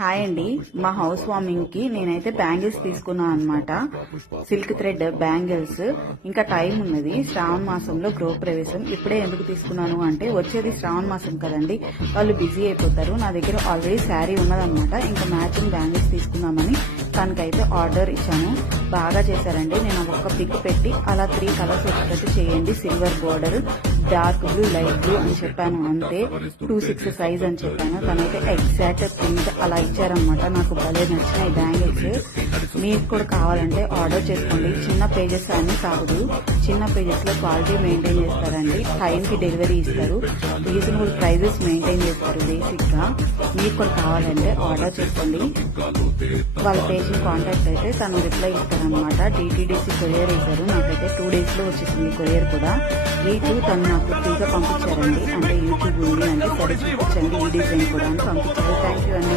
Hi అండి. మా house warming కి నేనైతే బ్యాంగిల్స్ తీసుకున్నాను అనమాట. Silk thread bangles. ఇంకా టైం ఉన్నది. శ్రావణ మాసంలో గృహప్రవేశం. ఇప్పుడే ఎందుకు తీసుకున్నాను అంటే వచ్చేది శ్రావణ మాసం కదండి, వాళ్ళు బిజీ అయిపోతారు. నా దగ్గర ఆల్రెడీ శారీ ఉన్నదనమాట. ఇంకా మ్యాచింగ్ బ్యాంగిల్స్ తీసుకుందామని తనకైతే ఆర్డర్ ఇచ్చాను. బాగా చేశారండి. నేను ఒక పిక్ పెట్టి అలా 3 కలర్స్ వచ్చేటట్టు చేయండి. Silver border, dark blue, light blue అని చెప్పాను. అంతే 2/6 సైజ్ అని చెప్పాను. తనైతే ఎగ్జాక్ట్ పింక్ అలా ఇచ్చారనమాట. నాకు భలే నచ్చినాయి బ్యాంగిల్స్. మీకు కూడా కావాలంటే ఆర్డర్ చేసుకోండి. చిన్న పేజెస్ అని కాదు, చిన్న పేజెస్ లో క్వాలిటీ మెయింటైన్ చేస్తారండి. టైం కి డెలివరీ ఇస్తారు. రీజనబుల్ ప్రైజెస్ మెయింటైన్ చేస్తారు. బేసిక్ గా మీకు కూడా కావాలంటే ఆర్డర్ చేసుకోండి. వాళ్ళ పేజ్ ని కాంటాక్ట్ అయితే తను రిప్లై ఇస్తారనమాట. DTDC కొరియర్ ఇస్తారు. నాకైతే 2 days లో వచ్చేసింది కొరియర్ కూడా. తను నాకు ఫ్రీగా పంపించారండి. అంటే యూట్యూబ్ ఉంది అంటే సరే చూపించండి ఈ డిజైన్ కూడా అని పంపించారు. థ్యాంక్ యూ అండి.